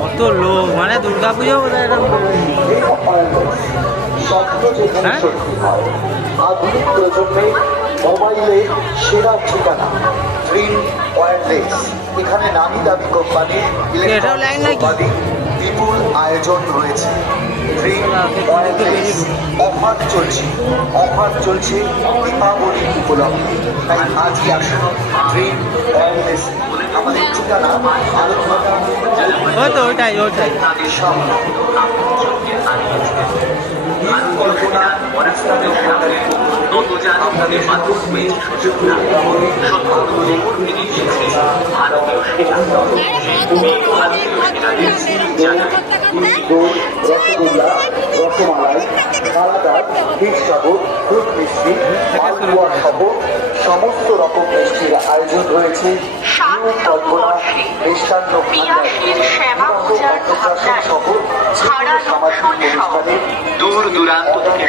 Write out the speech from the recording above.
কত লোক, মানে দুর্গা পুজো বোধহয় আধুনিক প্রজন্মে মোবাইলের সেরা ঠিকানা ড্রিম ওয়্যারলেস। এখানে নামি দামি কোম্পানির ইলেকট্রনিক্স বিপুল আয়োজন রয়েছে। ড্রিম ওয়্যারলেস অফার চলছে দীপাবলি উপলক্ষে। তাই আজকে আসুন ড্রিম ওয়্যারলেস। আমাদের ঠিকানা আলোচনা ওইটাই আপনাদের মাধ্যমে রসমালাই, কালাকাঁদ, ক্ষীরসাগর, দুধ মিষ্টি, মালপোয়া সহ সমস্ত রকম মিষ্টির আয়োজন রয়েছে। মিষ্টান্ন ভাণ্ডার সহ সামাজিক অনুষ্ঠানে দূর দূরান্ত থেকে